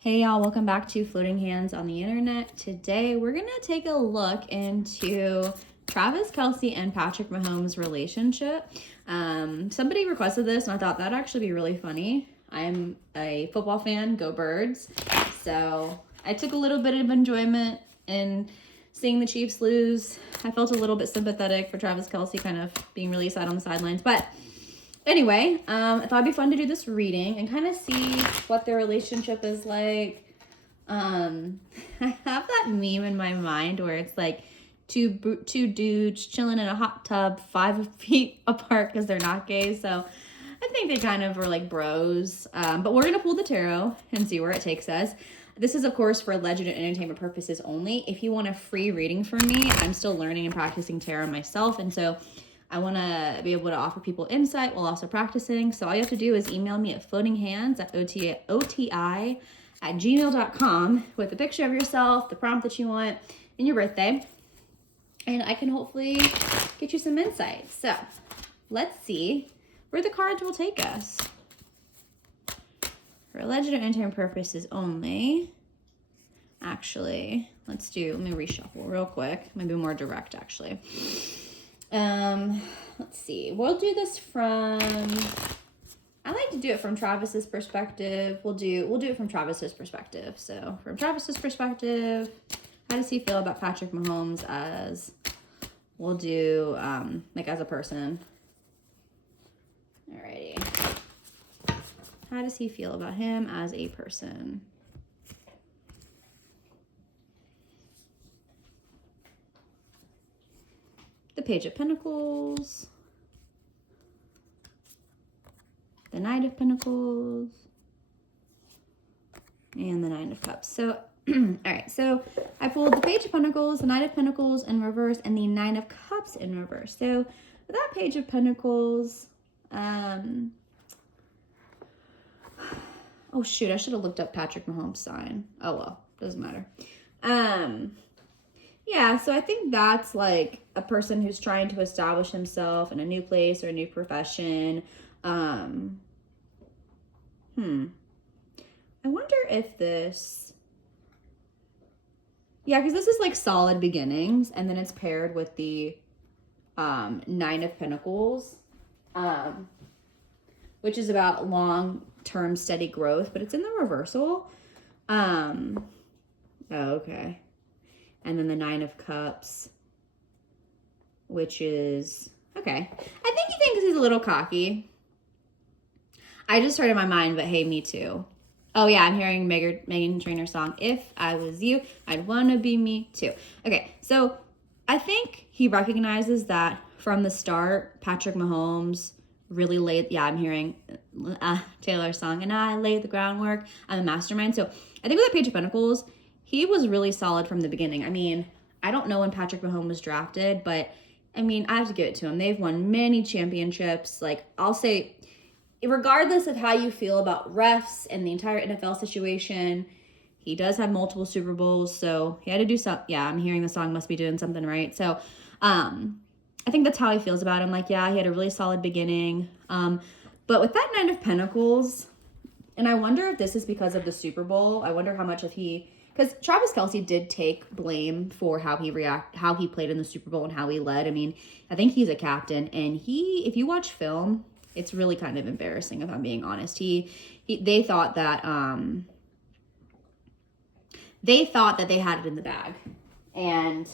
Hey y'all, welcome back to Floating Hands on the Internet. Today we're going to take a look into Travis Kelce and Patrick Mahomes' relationship. Somebody requested this and I thought that'd actually be really funny. I'm a football fan, go Birds. So I took a little bit of enjoyment in seeing the Chiefs lose. I felt a little bit sympathetic for Travis Kelce kind of being really sad on the sidelines, but anyway, I thought it'd be fun to do this reading and kind of see what their relationship is like. I have that meme in my mind where it's like two dudes chilling in a hot tub 5 feet apart because they're not gay. So I think they kind of were like bros. But we're going to pull the tarot and see where it takes us. This is, of course, for legend and entertainment purposes only. If you want a free reading from me, I'm still learning and practicing tarot myself. And so I want to be able to offer people insight while also practicing. So all you have to do is email me at floatinghands@oti@gmail.com with a picture of yourself, the prompt that you want, and your birthday. And I can hopefully get you some insight. So let's see where the cards will take us. For legend and entertainment purposes only. Actually, let me reshuffle real quick. Maybe more direct, actually. Let's see. We'll do this from, I like to do it from Travis's perspective. We'll do it from Travis's perspective. So from Travis's perspective, how does he feel about Patrick Mahomes as, we'll do, like as a person. Alrighty. How does he feel about him as a person? The Page of Pentacles, the Knight of Pentacles, and the Nine of Cups. So, all right, so I pulled the Page of Pentacles, the Knight of Pentacles in reverse, and the Nine of Cups in reverse. So with that Page of Pentacles, oh shoot, I should have looked up Patrick Mahomes' sign. Oh well, doesn't matter. Yeah, so I think that's like a person who's trying to establish himself in a new place or a new profession. I wonder if this, yeah, because this is like solid beginnings, and then it's paired with the Nine of Pentacles, which is about long-term steady growth, but it's in the reversal. Oh, okay. And then the Nine of Cups, which is, okay. I think he thinks he's a little cocky. I just heard in my mind, but hey, me too. Oh yeah, I'm hearing Meghan Trainor's song, If I Was You, I'd Wanna Be Me Too. Okay, so I think he recognizes that from the start, Patrick Mahomes really laid, yeah, I'm hearing Taylor's song, and I laid the groundwork. I'm a mastermind. So I think with the Page of Pentacles, he was really solid from the beginning. I mean, I don't know when Patrick Mahomes was drafted, but I mean, I have to give it to him. They've won many championships. Like, I'll say, regardless of how you feel about refs and the entire NFL situation, he does have multiple Super Bowls, so he had to do something. Yeah, I'm hearing the song must be doing something right. So, I think that's how he feels about him. Like, yeah, he had a really solid beginning. But with that Nine of Pentacles, and I wonder if this is because of the Super Bowl. I wonder how much of because Travis Kelce did take blame for how he played in the Super Bowl and how he led. I mean, I think he's a captain, and if you watch film, it's really kind of embarrassing if I'm being honest. They thought that they had it in the bag, and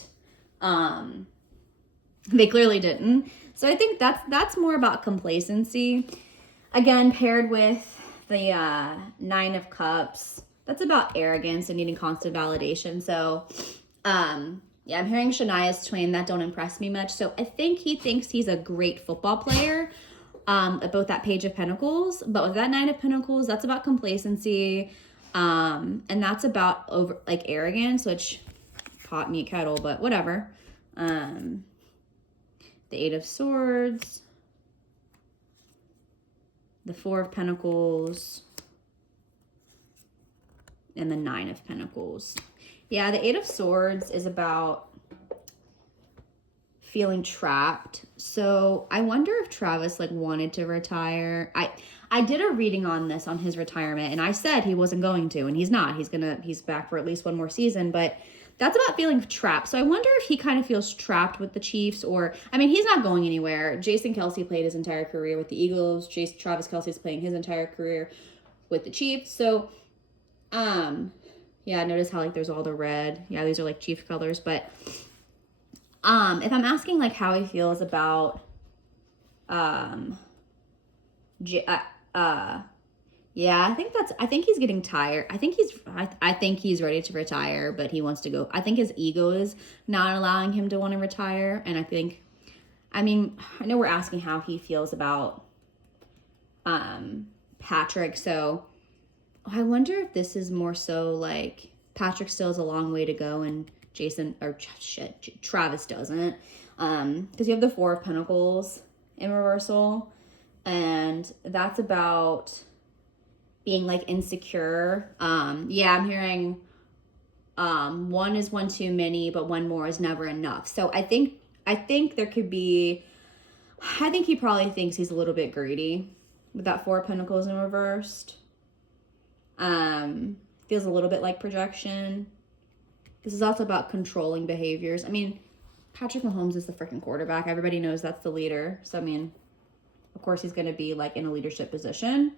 they clearly didn't. So I think that's more about complacency. Again, paired with the Nine of Cups. That's about arrogance and needing constant validation. So, yeah, I'm hearing Shania's twin. That don't impress me much. So I think he thinks he's a great football player, about that Page of Pentacles. But with that Nine of Pentacles, that's about complacency. And that's about arrogance, which pot me a kettle, but whatever. The Eight of Swords. The Four of Pentacles. And the Nine of Pentacles. Yeah, the Eight of Swords is about feeling trapped. So I wonder if Travis like wanted to retire. I did a reading on this, on his retirement, and I said he wasn't going to, and he's not. He's back for at least one more season, but that's about feeling trapped. So I wonder if he kind of feels trapped with the Chiefs, or, I mean, he's not going anywhere. Jason Kelce played his entire career with the Eagles. Travis Kelce is playing his entire career with the Chiefs. So, yeah, notice how like there's all the red. Yeah, these are like Chiefs colors, but if I'm asking like how he feels about yeah, I think he's getting tired. I think he's ready to retire, but he wants to go. I think his ego is not allowing him to want to retire. And I know we're asking how he feels about Patrick. So I wonder if this is more so like Patrick still has a long way to go and Travis doesn't. Because you have the Four of Pentacles in reversal, and that's about being like insecure. Yeah, I'm hearing one is one too many, but one more is never enough. So I think there could be, I think he probably thinks he's a little bit greedy with that Four of Pentacles in reversed. Feels a little bit like projection. This is also about controlling behaviors. I mean, Patrick Mahomes is the freaking quarterback. Everybody knows that's the leader. So, I mean, of course he's going to be like in a leadership position.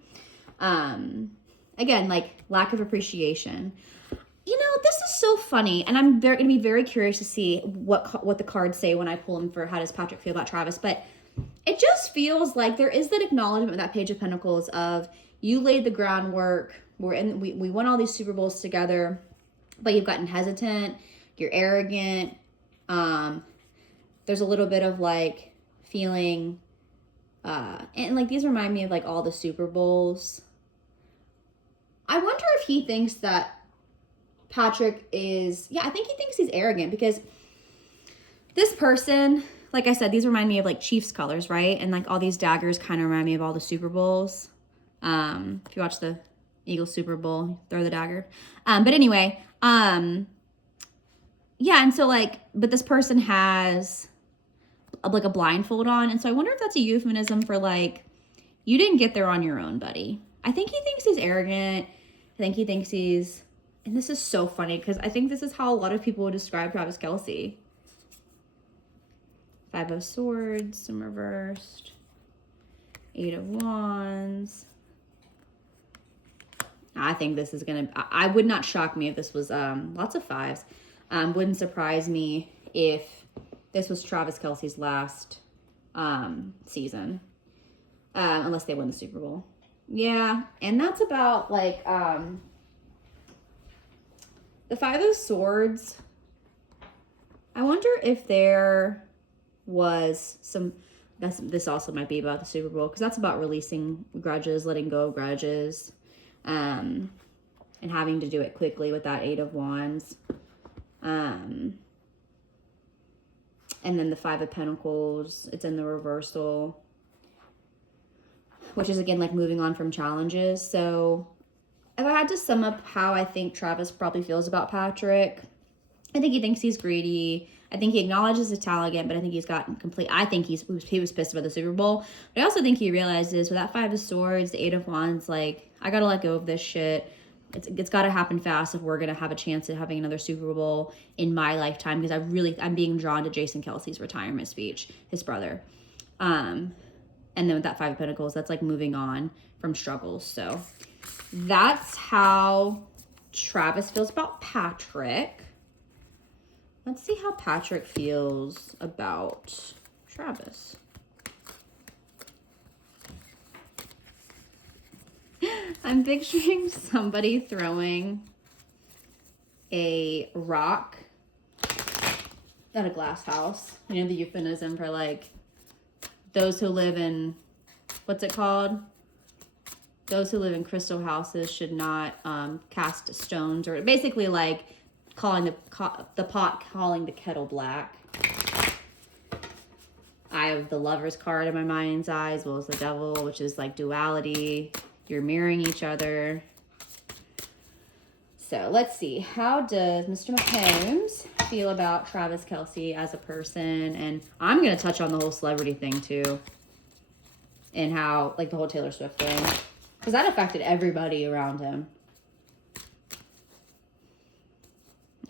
Again, like lack of appreciation. You know, this is so funny, and I'm going to be very curious to see what the cards say when I pull them for how does Patrick feel about Travis. But it just feels like there is that acknowledgement with that Page of Pentacles of you laid the groundwork. We won all these Super Bowls together, but you've gotten hesitant. You're arrogant. There's a little bit of like feeling, and like these remind me of like all the Super Bowls. I wonder if he thinks that Patrick is, I think he thinks he's arrogant because this person, like I said, these remind me of like Chiefs colors, right? And like all these daggers kind of remind me of all the Super Bowls. If you watch the Eagles Super Bowl, throw the dagger. But anyway, yeah, and so like, but this person has like a blindfold on, and so I wonder if that's a euphemism for like, you didn't get there on your own, buddy. I think he thinks he's arrogant. I think he thinks he's, and this is so funny because I think this is how a lot of people would describe Travis Kelce. Five of Swords, some reversed. Eight of Wands. I think this is going to, I would not shock me if this was lots of fives. Wouldn't surprise me if this was Travis Kelce's last season. Unless they win the Super Bowl. Yeah, and that's about like the Five of Swords. I wonder if there was some, this also might be about the Super Bowl because that's about releasing grudges, letting go of grudges. And having to do it quickly with that Eight of Wands. And then the Five of Pentacles, it's in the reversal, which is again like moving on from challenges. So if I had to sum up how I think Travis probably feels about Patrick, I think he thinks he's greedy. I think he acknowledges his talent again, but I think he's gotten complete. I think he was pissed about the Super Bowl. But I also think he realizes with that Five of Swords, the Eight of Wands, like, I got to let go of this shit. It's got to happen fast if we're going to have a chance at having another Super Bowl in my lifetime, because I'm being drawn to Jason Kelce's retirement speech, his brother. And then with that Five of Pentacles, that's like moving on from struggles. So that's how Travis feels about Patrick. Let's see how Patrick feels about Travis. I'm picturing somebody throwing a rock at a glass house. You know, the euphemism for like those who live in, what's it called? Those who live in crystal houses should not cast stones, or basically like calling the pot calling the kettle black. I have the Lover's card in my mind's eye, as well as the Devil, which is like duality. You're mirroring each other. So let's see. How does Mr. Mahomes feel about Travis Kelce as a person, and I'm gonna touch on the whole celebrity thing too, and how like the whole Taylor Swift thing, because that affected everybody around him.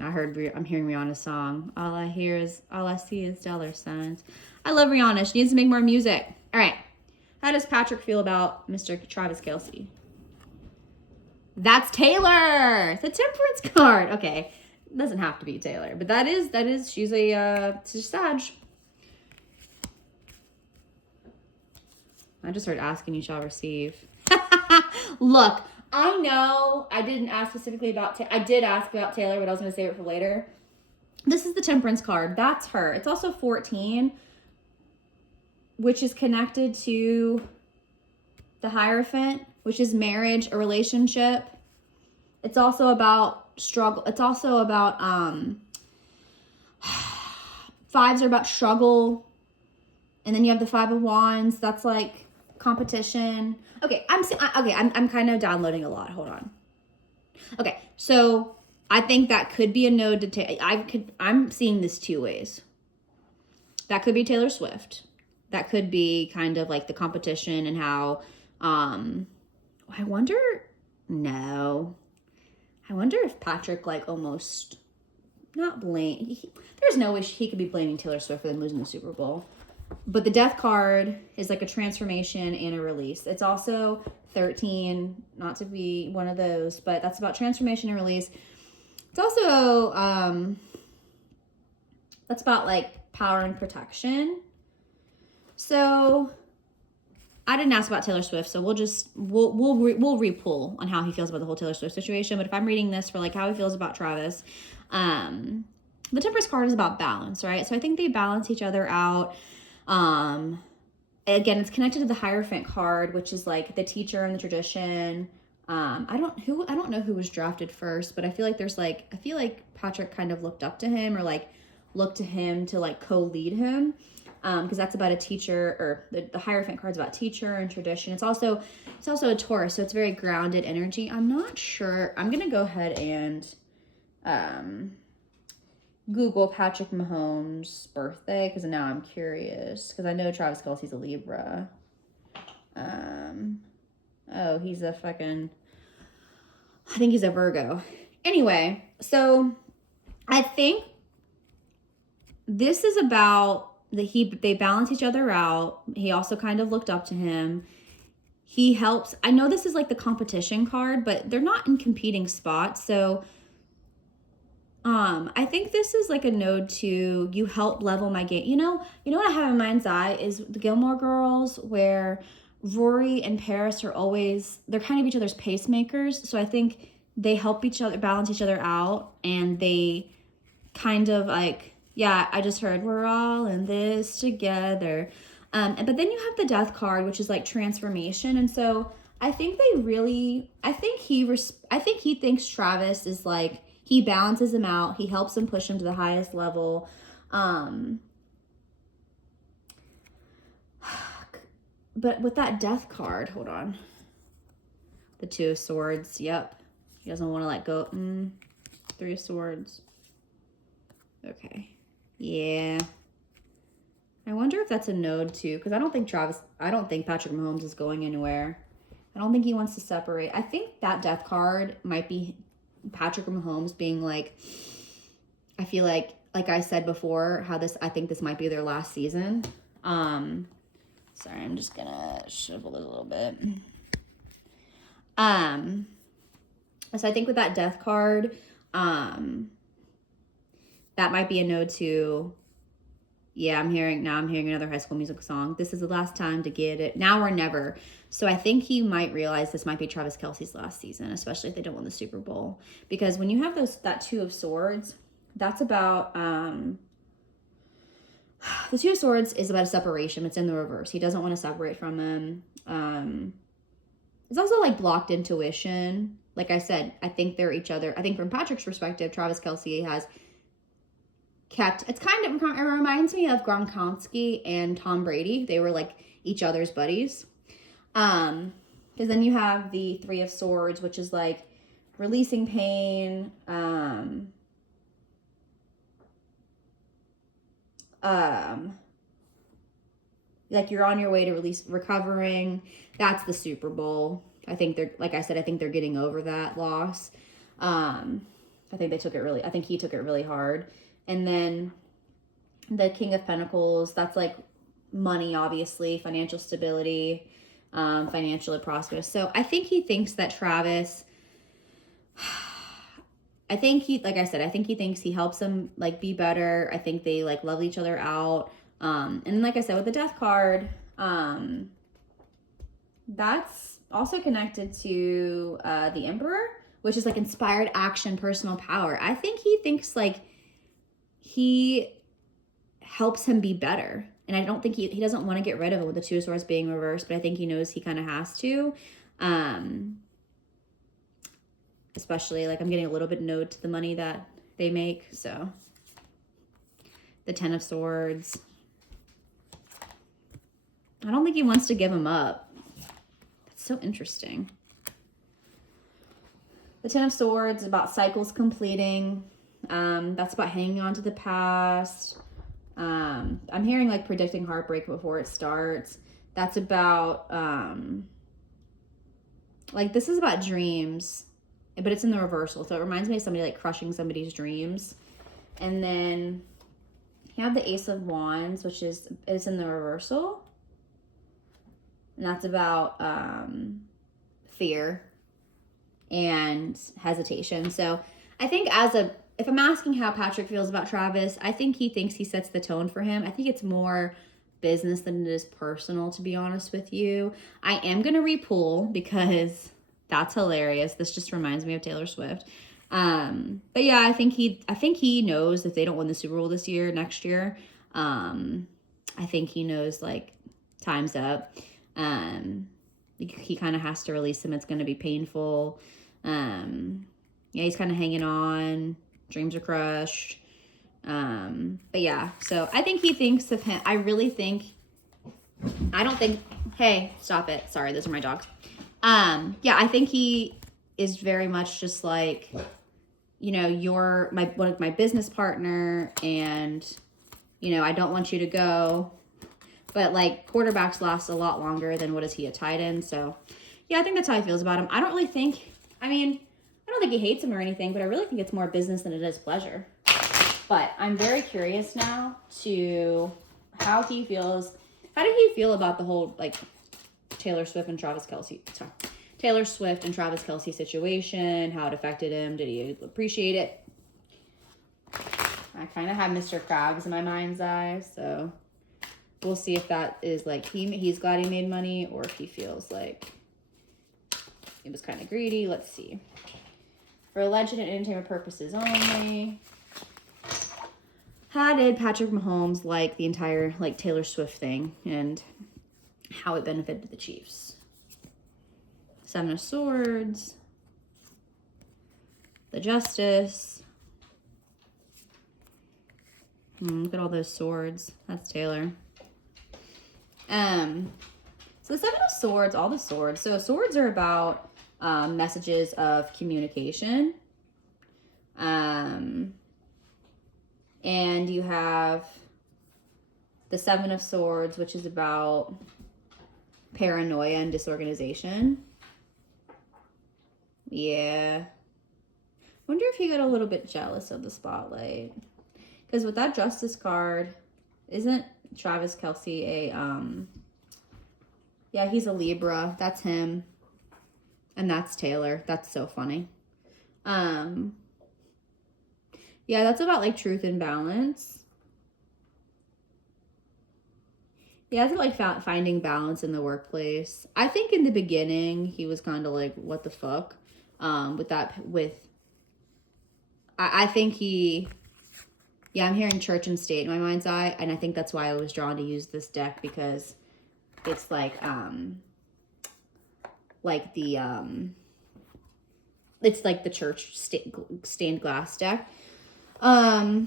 I'm hearing Rihanna's song. All I see is dollar signs. I love Rihanna. She needs to make more music. All right. How does Patrick feel about Mr. Travis Kelce? That's Taylor. The Temperance card. Okay. It doesn't have to be Taylor, but that is, she's a Sag. I just heard asking you shall receive. Look, I know I didn't ask specifically about I did ask about Taylor, but I was going to save it for later. This is the Temperance card. That's her. It's also 14, which is connected to the Hierophant, which is marriage, a relationship. It's also about struggle. It's also about, fives are about struggle. And then you have the Five of Wands. That's like competition. Okay, I'm kind of downloading a lot. Hold on. Okay, so I think that could be a node to I'm seeing this two ways. That could be Taylor Swift. That could be kind of like the competition and how I wonder if Patrick like almost not blame. There's no way he could be blaming Taylor Swift for them losing the Super Bowl. But the Death card is like a transformation and a release. It's also 13, not to be one of those, but that's about transformation and release. It's also, that's about like power and protection. So I didn't ask about Taylor Swift, so we'll re-pull on how he feels about the whole Taylor Swift situation. But if I'm reading this for like how he feels about Travis, the Temperance card is about balance, right? So I think they balance each other out. Again, it's connected to the Hierophant card, which is like the teacher and the tradition. I don't know who was drafted first, but I feel like Patrick kind of looked up to him or like looked to him to like co-lead him. Because that's about a teacher, or the Hierophant card's about teacher and tradition. It's also a Taurus, so it's very grounded energy. I'm not sure. I'm gonna go ahead and Google Patrick Mahomes' birthday, because now I'm curious, because I know Travis Kelce's a Libra. Oh, he's a fucking, I think he's a Virgo. Anyway, so I think this is about they balance each other out. He also kind of looked up to him. He helps. I know this is like the competition card, but they're not in competing spots. So I think this is like a node to you help level my game. You know what I have in mind's eye is the Gilmore Girls, where Rory and Paris are always, they're kind of each other's pacemakers. So I think they help each other, balance each other out, and they kind of like, yeah, I just heard we're all in this together. But then you have the Death card, which is like transformation. And so I think he thinks Travis is like, he balances him out. He helps him push him to the highest level. But with that Death card, hold on. The Two of Swords, yep. He doesn't want to let go. Three of Swords. Okay. Yeah. I wonder if that's a node too, because I don't think Patrick Mahomes is going anywhere. I don't think he wants to separate. I think that Death card might be Patrick Mahomes being like, I feel like I said before, I think this might be their last season. Sorry, I'm just gonna shovel it a little bit. So I think with that Death card, that might be a node to, yeah, I'm hearing another High School Musical song. This is the last time to get it. Now or never. So I think he might realize this might be Travis Kelce's last season, especially if they don't win the Super Bowl. Because when you have that Two of Swords, that's about, the Two of Swords is about a separation. It's in the reverse. He doesn't want to separate from him. It's also like blocked intuition. Like I said, I think they're each other. I think from Patrick's perspective, Travis Kelce has kept, it reminds me of Gronkowski and Tom Brady. They were like each other's buddies. Because then you have the Three of Swords, which is like releasing pain, like you're on your way to recovering. That's the Super Bowl. I think they're, like I said, I think they're getting over that loss. I think he took it really hard. And then the King of Pentacles, that's like money, obviously, financial stability, financially prosperous. So I think he thinks that Travis, like I said, I think he thinks he helps him like be better. I think they like level each other out. And like I said, with the Death card, that's also connected to the Emperor, which is like inspired action, personal power. I think he thinks like he helps him be better. And I don't think he doesn't want to get rid of it with the Two of Swords being reversed, but I think he knows he kind of has to. Especially like I'm getting a little bit node to the money that they make. So the Ten of Swords. I don't think he wants to give him up. That's so interesting. The Ten of Swords is about cycles completing. That's about hanging on to the past. I'm hearing like predicting heartbreak before it starts. That's about, like this is about dreams, but it's in the reversal. So it reminds me of somebody like crushing somebody's dreams. And then you have the Ace of Wands, which is in the reversal. And that's about fear and hesitation. So I think if I'm asking how Patrick feels about Travis, I think he thinks he sets the tone for him. I think it's more business than it is personal, to be honest with you. I am going to repull because that's hilarious. This just reminds me of Taylor Swift. But yeah, I think he knows if they don't win the Super Bowl next year, I think he knows like time's up. He kind of has to release him. It's going to be painful. Yeah, he's kind of hanging on. Dreams are crushed. But yeah, so I think he thinks of him. I don't think, hey, stop it. Sorry, those are my dogs. Yeah, I think he is very much just like, you know, you're my business partner and, you know, I don't want you to go. But like quarterbacks last a lot longer than what is he, a tight end? So yeah, I think that's how he feels about him. I don't think he hates him or anything, but I really think it's more business than it is pleasure. But I'm very curious now to how he feels. How did he feel about the whole like Taylor Swift and Travis Kelce situation? How it affected him? Did he appreciate it? I kind of have Mr. Krabs in my mind's eye, so we'll see if that is like he's glad he made money or if he feels like it was kind of greedy. Let's see. For alleged and entertainment purposes only. How did Patrick Mahomes like the entire like Taylor Swift thing and how it benefited the Chiefs? Seven of Swords. The Justice. Look at all those swords. That's Taylor. So the Seven of Swords, all the swords. So swords are about messages of communication. And you have the Seven of Swords, which is about paranoia and disorganization. Yeah. Wonder if he got a little bit jealous of the spotlight. Because with that Justice card, isn't Travis Kelce yeah, he's a Libra. That's him. And that's Taylor. That's so funny. Yeah, that's about like truth and balance. Yeah, it's like finding balance in the workplace. I think in the beginning he was kind of like, what the fuck? I think yeah, I'm hearing church and state in my mind's eye, and I think that's why I was drawn to use this deck because it's like it's like the church stained glass deck. I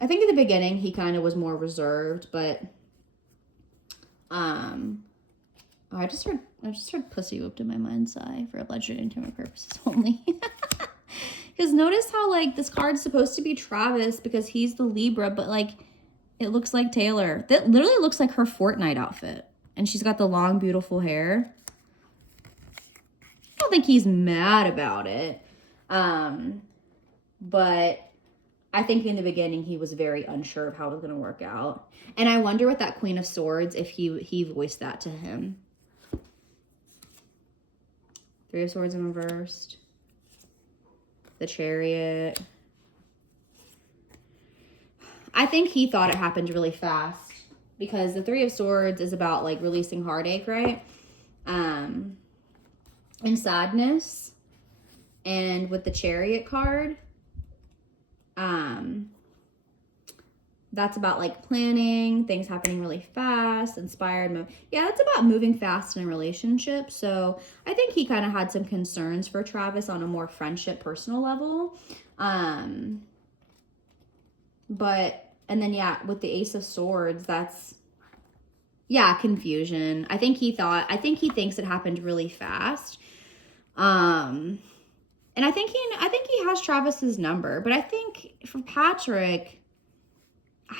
think in the beginning he kind of was more reserved, but I just heard pussy whooped in my mind's eye for alleged intimate purposes only. Because notice how like this card's supposed to be Travis because he's the Libra, but like It looks like Taylor. That literally looks like her Fortnite outfit. And she's got the long, beautiful hair. I don't think he's mad about it. But I think in the beginning he was very unsure of how it was going to work out. And I wonder with that Queen of Swords if he voiced that to him. Three of Swords in reversed. The Chariot. I think he thought it happened really fast because the Three of Swords is about like releasing heartache, right? And sadness. And with the Chariot card, that's about like planning, things happening really fast, inspired. Yeah, that's about moving fast in a relationship. So I think he kind of had some concerns for Travis on a more friendship, personal level. But, and then yeah, with the Ace of Swords, that's, yeah, confusion. I think he thinks it happened really fast. And I think he has Travis's number, but I think for Patrick,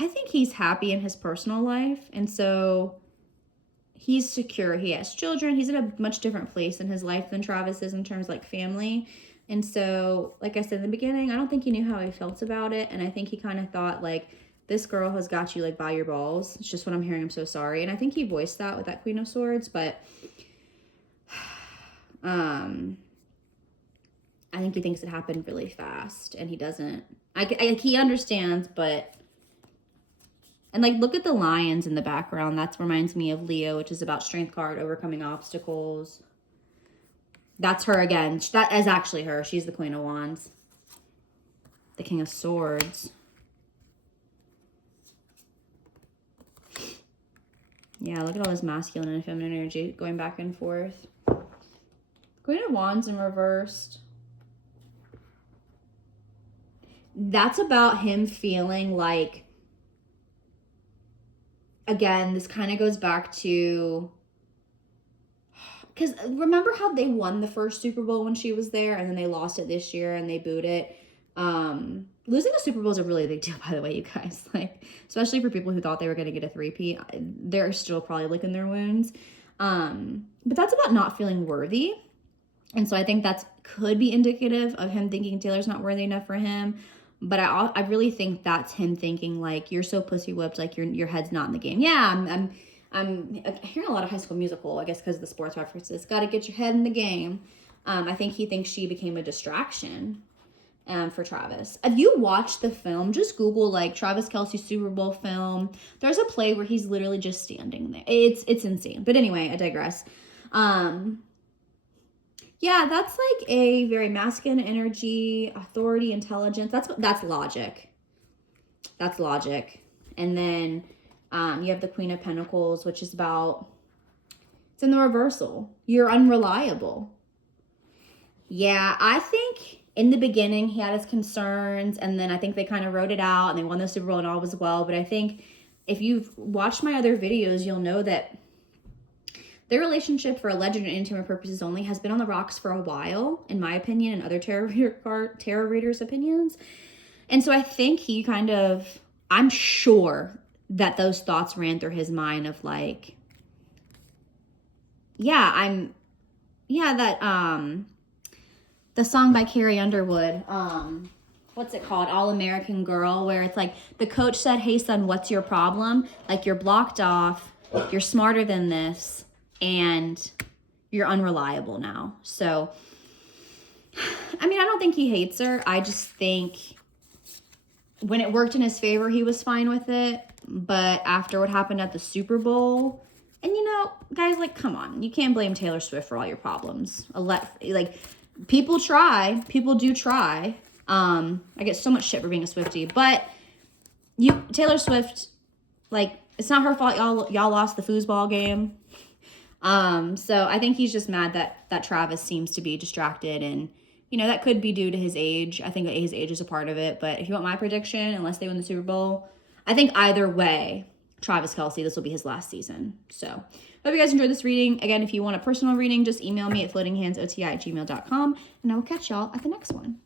I think he's happy in his personal life. And so he's secure. He has children. He's in a much different place in his life than Travis is in terms of like family. And so, like I said in the beginning, I don't think he knew how he felt about it. And I think he kind of thought like, this girl has got you like by your balls. It's just what I'm hearing. I'm so sorry. And I think he voiced that with that Queen of Swords, but, I think he thinks it happened really fast and he doesn't, he understands, but, and like, look at the lions in the background. That reminds me of Leo, which is about strength card, overcoming obstacles. That's her again. That is actually her. She's the Queen of Wands. The King of Swords. Yeah, look at all this masculine and feminine energy going back and forth. Queen of Wands in reversed. That's about him feeling like, again, this kind of goes back to, because remember how they won the first Super Bowl when she was there and then they lost it this year and they booed it. Losing a Super Bowl is a really big deal, by the way, you guys. Like, especially for people who thought they were going to get a three-peat. They're still probably licking their wounds. But that's about not feeling worthy. And so I think that could be indicative of him thinking Taylor's not worthy enough for him. But I really think that's him thinking like, you're so pussy whipped, like your head's not in the game. Yeah, I'm hearing a lot of High School Musical, I guess because of the sports references. Got to get your head in the game. I think he thinks she became a distraction for Travis. If you watch the film, just Google like Travis Kelce Super Bowl film. There's a play where he's literally just standing there. It's insane. But anyway, I digress. Yeah, that's like a very masculine energy, authority, intelligence. That's logic. That's logic. And then you have the Queen of Pentacles, which is about, it's in the reversal. You're unreliable. Yeah, I think in the beginning he had his concerns, and then I think they kind of wrote it out and they won the Super Bowl and all was well. But I think if you've watched my other videos, you'll know that their relationship, for alleged and intimate purposes only, has been on the rocks for a while, in my opinion, and other tarot readers' opinions. And so I think he kind of, I'm sure that those thoughts ran through his mind of like, the song by Carrie Underwood, what's it called? All American Girl, where it's like, the coach said, hey son, what's your problem? Like, you're blocked off, you're smarter than this, and you're unreliable now. So, I mean, I don't think he hates her. I just think when it worked in his favor, he was fine with it. But after what happened at the Super Bowl, and you know, guys, like, come on. You can't blame Taylor Swift for all your problems. Like, people try. People do try. I get so much shit for being a Swiftie. But Taylor Swift, like, it's not her fault y'all lost the foosball game. So I think he's just mad that Travis seems to be distracted, and, you know, that could be due to his age. I think that his age is a part of it, but if you want my prediction, unless they win the Super Bowl, I think either way, Travis Kelce, this will be his last season. So hope you guys enjoyed this reading. Again, if you want a personal reading, just email me at floatinghandsoti@gmail.com, and I will catch y'all at the next one.